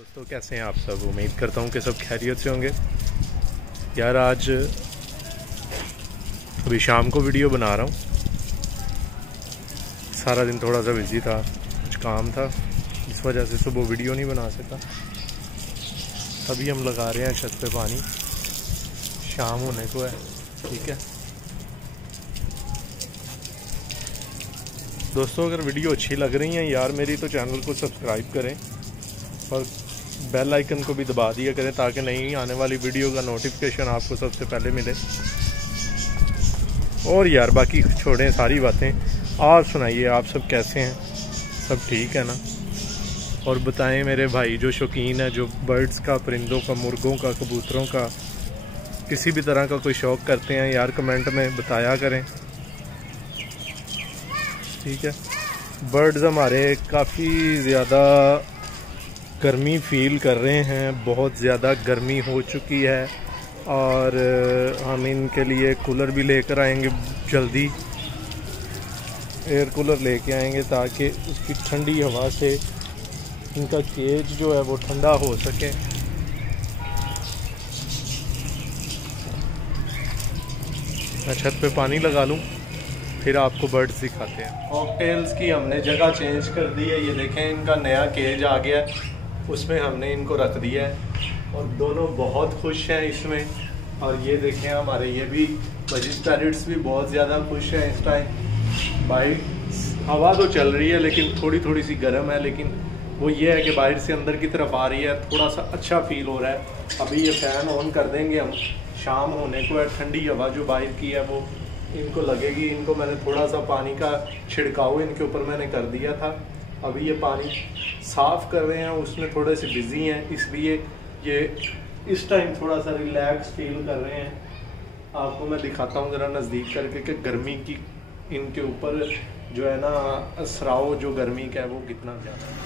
दोस्तों कैसे हैं आप सब। उम्मीद करता हूँ कि सब खैरियत से होंगे। यार आज अभी शाम को वीडियो बना रहा हूँ। सारा दिन थोड़ा सा बिजी था, कुछ काम था, इस वजह से सुबह वीडियो नहीं बना सका। अभी हम लगा रहे हैं छत पे पानी, शाम होने को है। ठीक है दोस्तों, अगर वीडियो अच्छी लग रही है यार मेरी, तो चैनल को सब्सक्राइब करें और बेल आइकन को भी दबा दिया करें ताकि नई आने वाली वीडियो का नोटिफिकेशन आपको सबसे पहले मिले। और यार बाकी छोड़ें सारी बातें, आप सुनाइए, आप सब कैसे हैं? सब ठीक है ना? और बताएं मेरे भाई जो शौकीन है, जो बर्ड्स का, परिंदों का, मुर्गों का, कबूतरों का, किसी भी तरह का कोई शौक़ करते हैं यार, कमेंट में बताया करें। ठीक है, बर्ड्स हमारे काफ़ी ज़्यादा गर्मी फील कर रहे हैं, बहुत ज़्यादा गर्मी हो चुकी है और हम इनके लिए कूलर भी लेकर आएंगे जल्दी। एयर कूलर लेके आएंगे ताकि उसकी ठंडी हवा से इनका केज जो है वो ठंडा हो सके। मैं छत पे पानी लगा लूँ फिर आपको बर्ड्स दिखाते हैं। कॉकटेल्स की हमने जगह चेंज कर दी है। ये देखें इनका नया केज आ गया है, उसमें हमने इनको रख दिया है और दोनों बहुत खुश हैं इसमें। और ये देखें हमारे ये भी मस्जिद पैरट्स भी बहुत ज़्यादा खुश हैं इस टाइम। भाई हवा तो चल रही है लेकिन थोड़ी थोड़ी सी गर्म है, लेकिन वो ये है कि बाहर से अंदर की तरफ आ रही है, थोड़ा सा अच्छा फील हो रहा है। अभी ये फ़ैन ऑन कर देंगे हम, शाम होने को है, ठंडी हवा जो बाहर की है वो इनको लगेगी। इनको मैंने थोड़ा सा पानी का छिड़काव इनके ऊपर मैंने कर दिया था। अभी ये पानी साफ़ कर रहे हैं, उसमें थोड़े से बिज़ी हैं, इसलिए ये इस टाइम थोड़ा सा रिलैक्स फील कर रहे हैं। आपको मैं दिखाता हूँ ज़रा नज़दीक करके कि गर्मी की इनके ऊपर जो है ना असराव जो गर्मी का है वो कितना ज़्यादा है।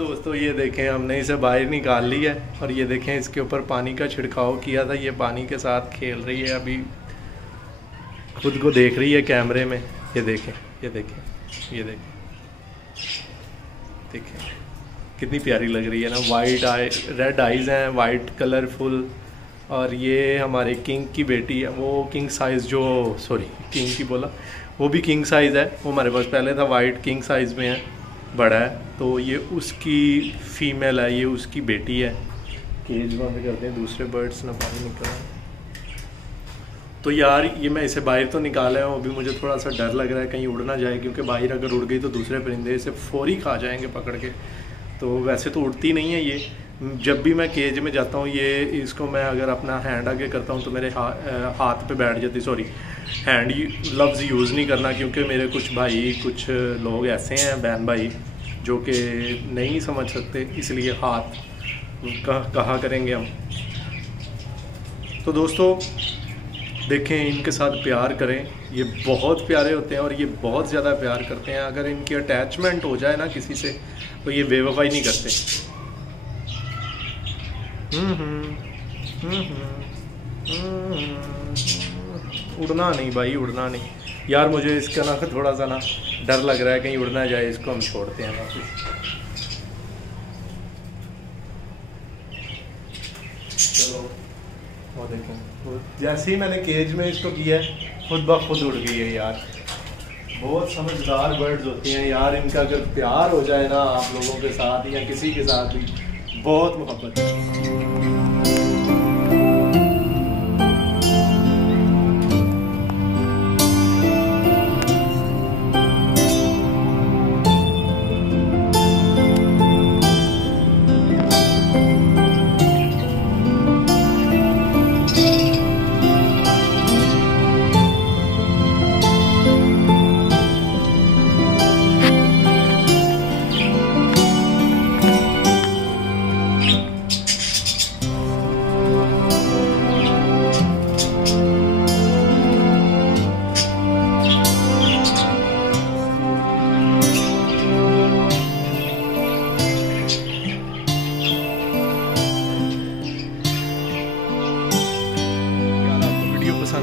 दोस्तों ये देखें हमने इसे बाहर निकाल लिया है और ये देखें इसके ऊपर पानी का छिड़काव किया था। ये पानी के साथ खेल रही है, अभी खुद को देख रही है कैमरे में। ये देखें, ये देखें, ये देखें, देखें कितनी प्यारी लग रही है ना। वाइट आई, रेड आइज़ हैं, वाइट कलरफुल। और ये हमारे किंग की बेटी है, वो किंग साइज़ जो किंग की बोला, वो भी किंग साइज़ है। वो हमारे पास पहले था, वाइट किंग साइज़ में है, बड़ा है। तो ये उसकी फीमेल है, ये उसकी बेटी है। केज बंद करते हैं, दूसरे बर्ड्स ना बाहर निकल आए। तो यार ये मैं इसे बाहर तो निकाला है, अभी मुझे थोड़ा सा डर लग रहा है कहीं उड़ ना जाए, क्योंकि बाहर अगर उड़ गई तो दूसरे परिंदे इसे फौरी खा जाएंगे पकड़ के। तो वैसे तो उड़ती नहीं है ये। जब भी मैं केज में जाता हूँ ये इसको मैं अगर अपना हैंड आगे करता हूँ तो मेरे हाथ पे बैठ जाती। हैंड लफ्ज़ यूज़ नहीं करना, क्योंकि मेरे कुछ भाई, कुछ लोग ऐसे हैं बहन भाई जो कि नहीं समझ सकते, इसलिए हाथ कहा करेंगे हम। तो दोस्तों देखें, इनके साथ प्यार करें, ये बहुत प्यारे होते हैं और ये बहुत ज़्यादा प्यार करते हैं। अगर इनकी अटैचमेंट हो जाए ना किसी से तो ये बेवफाई नहीं करते। उड़ना नहीं भाई, उड़ना नहीं यार। मुझे इसका ना थोड़ा सा ना डर लग रहा है कहीं उड़ ना जाए, इसको हम छोड़ते हैं वापस। चलो वो देखें, जैसे ही मैंने केज में इसको किया है खुद ब खुद उड़ गई है यार। बहुत समझदार बर्ड्स होती हैं यार, इनका अगर प्यार हो जाए ना आप लोगों के साथ या किसी के साथ भी, बहुत मोहब्बत है।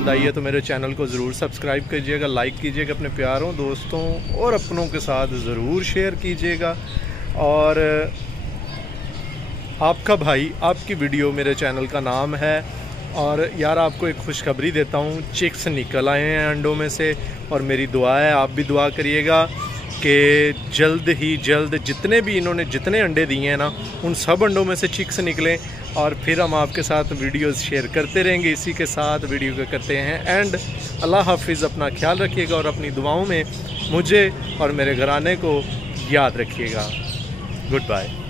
पसंद आई है तो मेरे चैनल को ज़रूर सब्सक्राइब कीजिएगा, लाइक कीजिएगा, अपने प्यारों दोस्तों और अपनों के साथ ज़रूर शेयर कीजिएगा। और आपका भाई, आपकी वीडियो मेरे चैनल का नाम है। और यार आपको एक खुशखबरी देता हूँ, चिक्स निकल आए हैं अंडों में से, और मेरी दुआ है आप भी दुआ करिएगा कि जल्द ही जल्द जितने अंडे दिए हैं ना, उन सब अंडों में से चिक्स निकलें, और फिर हम आपके साथ वीडियोस शेयर करते रहेंगे। इसी के साथ वीडियो को करते हैं एंड। अल्लाह हाफिज़, अपना ख्याल रखिएगा और अपनी दुआओं में मुझे और मेरे घराने को याद रखिएगा। Good bye.